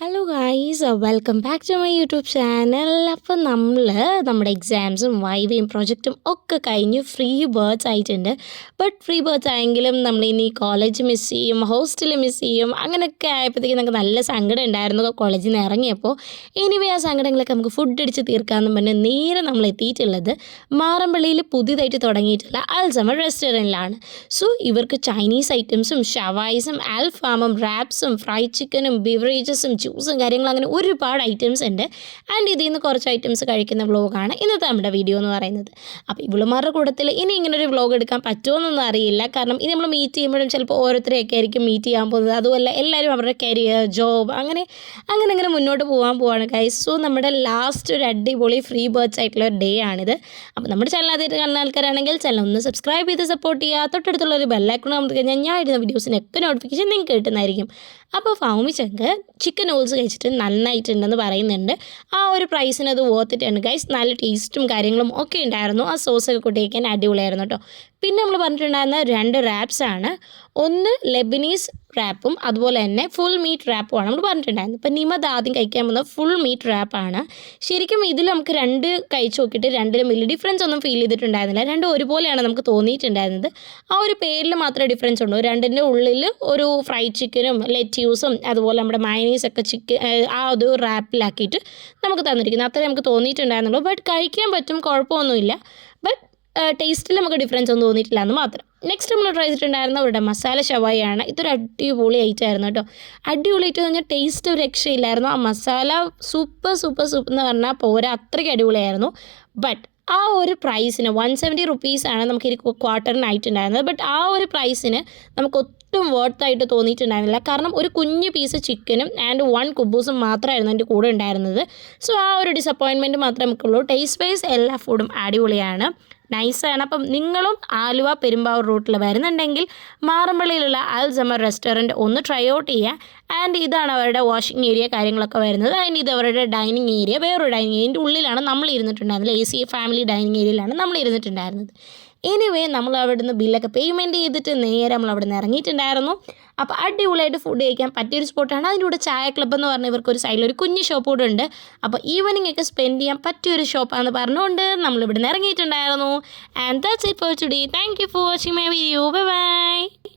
Halo, guys. Guys welcome back to my YouTube channel അപ്പോൾ നമ്മൾ നമ്മുടെ എക്സാംസും വൈവയും പ്രൊജക്റ്റും ഒക്കെ കഴിഞ്ഞ് ഫ്രീ ബേർഡ്സ് ആയിട്ടുണ്ട്. ബട്ട് ഫ്രീ ബേർഡ്സ് ആയെങ്കിലും നമ്മൾ ഇനി കോളേജ് മിസ് ചെയ്യും ഹോസ്റ്റൽ മിസ് ചെയ്യും അങ്ങനെയൊക്കെ ആയപ്പോഴത്തേക്കും നമുക്ക് നല്ല സങ്കടം ഉണ്ടായിരുന്നു. കോളേജിൽ നിന്ന് ഇറങ്ങിയപ്പോൾ എനിവേ ആ സങ്കടങ്ങളൊക്കെ നമുക്ക് ഫുഡ് അടിച്ച് തീർക്കാമെന്ന് പറഞ്ഞ് നേരെ നമ്മൾ എത്തിയിട്ടുള്ളത് മാറമ്പള്ളിയിൽ പുതിയതായിട്ട് തുടങ്ങിയിട്ടുള്ള അൽസമ റെസ്റ്റോറന്റിലാണ് സോ ഇവർക്ക് ചൈനീസ് ഐറ്റംസും ഷവായ്സും ആൽഫാമും റാപ്സും ഫ്രൈഡ് ചിക്കനും ബിവറേജസും ജ്യൂസും കാര്യങ്ങളും അങ്ങനെ ഒരുപാട് ഐറ്റംസ് ഉണ്ട്. ആൻഡ് ഇതിൽ നിന്ന് കുറച്ച് ഐറ്റംസ് കഴിക്കുന്ന വ്ളോഗാണ് ഇന്നത്തെ നമ്മുടെ വീഡിയോ എന്ന് പറയുന്നത്. അപ്പോൾ ഇവളുമാരുടെ കൂട്ടത്തിൽ ഇനി ഇങ്ങനെ ഒരു വ്ളോഗ് എടുക്കാൻ പറ്റുമോയെന്നൊന്നും അറിയില്ല. കാരണം ഇനി നമ്മൾ മീറ്റ് ചെയ്യുമ്പോഴും ചിലപ്പോൾ ഓരോരുത്തരെയൊക്കെ ആയിരിക്കും മീറ്റ് ചെയ്യാൻ പോകുന്നത്. അതുമല്ല എല്ലാവരും അവരുടെ കരിയർ ജോബ് അങ്ങനെ അങ്ങനെ അങ്ങനെ മുന്നോട്ട് പോകാൻ പോവാണ് ഗൈസ് സോ നമ്മുടെ ലാസ്റ്റ് ഒരു അടിപൊളി ഫ്രീ ബേർഡ്സ് ആയിട്ടുള്ള ഒരു ഡേ ആണിത്. അപ്പോൾ നമ്മുടെ ചാനൽ ആദ്യമായിട്ട് കാണുന്ന ആൾക്കാരാണെങ്കിൽ ചാനൽ ഒന്ന് സബ്സ്ക്രൈബ് ചെയ്ത് സപ്പോർട്ട് ചെയ്യുക. തൊട്ടടുത്തുള്ള ഒരു ബെല്ലൈക്കൺ നമുക്ക് കഴിഞ്ഞാൽ ഞാൻ ഇടുന്ന വീഡിയോസിനൊക്കെ നോട്ടിഫിക്കേഷൻ നിങ്ങൾക്ക് കിട്ടുന്നതായിരിക്കും. അപ്പോൾ ഫൗമി ചങ്ക് ചിക്കൻ നൂൾസ് കഴിച്ചിട്ട് നന്നായിട്ടുണ്ടെന്ന് പറയുന്നുണ്ട്. ആ ഒരു പ്രൈസിന് അത് ഓർത്തിട്ടുണ്ട് ഗൈസ് നല്ല ടേസ്റ്റും കാര്യങ്ങളും ഒക്കെ ഉണ്ടായിരുന്നു. ആ സോസൊക്കെ കൂട്ടി കഴിക്കാൻ അടിപൊളിയായിരുന്നു കേട്ടോ. പിന്നെ നമ്മൾ പറഞ്ഞിട്ടുണ്ടായിരുന്ന രണ്ട് റാപ്സ് ആണ്. ഒന്ന് ലെബനീസ് റാപ്പും അതുപോലെ തന്നെ ഫുൾ മീറ്റ് റാപ്പുമാണ് നമ്മൾ പറഞ്ഞിട്ടുണ്ടായിരുന്നത്. ഇപ്പം നിമത് ആദ്യം കഴിക്കാൻ പോകുന്നത് ഫുൾ മീറ്റ് റാപ്പാണ് ശരിക്കും ഇതിൽ നമുക്ക് രണ്ട് കഴിച്ച് നോക്കിയിട്ട് രണ്ടിലും വലിയ ഡിഫറൻസ് ഒന്നും ഫീൽ ചെയ്തിട്ടുണ്ടായിരുന്നില്ല. രണ്ടും ഒരുപോലെയാണ് നമുക്ക് തോന്നിയിട്ടുണ്ടായിരുന്നത്. ആ ഒരു പേരിൽ മാത്രമേ ഡിഫറൻസ് ഉള്ളൂ. രണ്ടിന്റെ ഉള്ളിൽ ഒരു ഫ്രൈഡ് ചിക്കനും ലെറ്റ്യൂസും അതുപോലെ നമ്മുടെ മയനീസൊക്കെ ചിക്കൻ ആ ഒരു റാപ്പിലാക്കിയിട്ട് നമുക്ക് തന്നിരിക്കുന്നത് അത്രേ നമുക്ക് തോന്നിയിട്ടുണ്ടായിരുന്നുള്ളൂ. ബട്ട് കഴിക്കാൻ പറ്റും കുഴപ്പമൊന്നുമില്ല. ടേസ്റ്റിൽ നമുക്ക് ഡിഫറൻസ് ഒന്നും തോന്നിയിട്ടില്ല എന്ന് മാത്രം. നെക്സ്റ്റ് നമ്മൾ ട്രൈ ചെയ്തിട്ടുണ്ടായിരുന്ന അവരുടെ മസാല ഷവായാണ് ഇതൊരു അടിപൊളി ഐറ്റം ആയിരുന്നു കേട്ടോ. അടിപൊളി ഐറ്റം എന്ന് പറഞ്ഞാൽ ടേസ്റ്റ് ഒരു രക്ഷയില്ലായിരുന്നു. ആ മസാല സൂപ്പർ സൂപ്പർ സൂപ്പർ എന്ന് പറഞ്ഞാൽ പോരാ അത്രയ്ക്ക് അടിപൊളിയായിരുന്നു. ബട്ട് ആ ഒരു പ്രൈസിന് വൺ സെവന്റി റുപ്പീസാണ് നമുക്ക് ഈ ക്വാർട്ടറിനായിട്ടുണ്ടായിരുന്നത് ബട്ട് ആ ഒരു പ്രൈസിന് നമുക്ക് ഒട്ടും വേർത്തായിട്ട് തോന്നിയിട്ടുണ്ടായിരുന്നില്ല. കാരണം ഒരു കുഞ്ഞ് പീസ് ചിക്കനും ആൻഡ് വൺ കുബൂസും മാത്രമായിരുന്നു എന്റെ കൂടെ ഉണ്ടായിരുന്നത്. സോ ആ ഒരു ഡിസപ്പോയിൻമെന്റ് മാത്രമേ നമുക്കുള്ളൂ. ടേസ്റ്റ് വൈസ് എല്ലാ ഫുഡും അടിപൊളിയാണ്. നൈസാണ്. അപ്പം നിങ്ങളും ആലുവ പെരുമ്പാവൂർ റൂട്ടിൽ വരുന്നുണ്ടെങ്കിൽ മാറമ്പള്ളിയിലുള്ള അൽ ജമർ റെസ്റ്റോറന്റ് ഒന്ന് ട്രൈ ഔട്ട് ചെയ്യുക. ആൻഡ് ഇതാണ് അവരുടെ വാഷിംഗ് ഏരിയ കാര്യങ്ങളൊക്കെ വരുന്നത്. ആൻഡ് ഇത് അവരുടെ ഡൈനിങ് ഏരിയ വേറൊരു ഡൈനിങ് ഏരിയന്റെ ഉള്ളിലാണ് നമ്മൾ ഇരുന്നിട്ടുണ്ടായിരുന്നത്. എ സി ഫാമിലി ഡൈനിങ് ഏരിയയിലാണ് നമ്മൾ ഇരുന്നിട്ടുണ്ടായിരുന്നത്. എനിവേ നമ്മൾ അവിടുന്ന് ബില്ലൊക്കെ പേയ്മെന്റ് ചെയ്തിട്ട് നേരെ നമ്മൾ അവിടെ നിന്ന് ഇറങ്ങിയിട്ടുണ്ടായിരുന്നു. അപ്പോൾ അടിപൊളിയായിട്ട് ഫുഡ് കഴിക്കാൻ പറ്റിയൊരു സ്പോട്ടാണ് അതിന്റെ കൂടെ ചായ ക്ലബ്ബ് എന്ന് പറഞ്ഞ ഇവർക്കൊരു സൈഡിൽ ഒരു കുഞ്ഞ് ഷോപ്പ് കൂടെ ഉണ്ട്. അപ്പോൾ ഈവനിങ് ഒക്കെ സ്പെൻഡ് ചെയ്യാൻ പറ്റിയൊരു ഷോപ്പാണെന്ന് പറഞ്ഞുകൊണ്ട് നമ്മൾ ഇവിടെ നിന്ന് ഇറങ്ങിയിട്ടുണ്ടായിരുന്നു. And that's it for today thank you for watching my video bye bye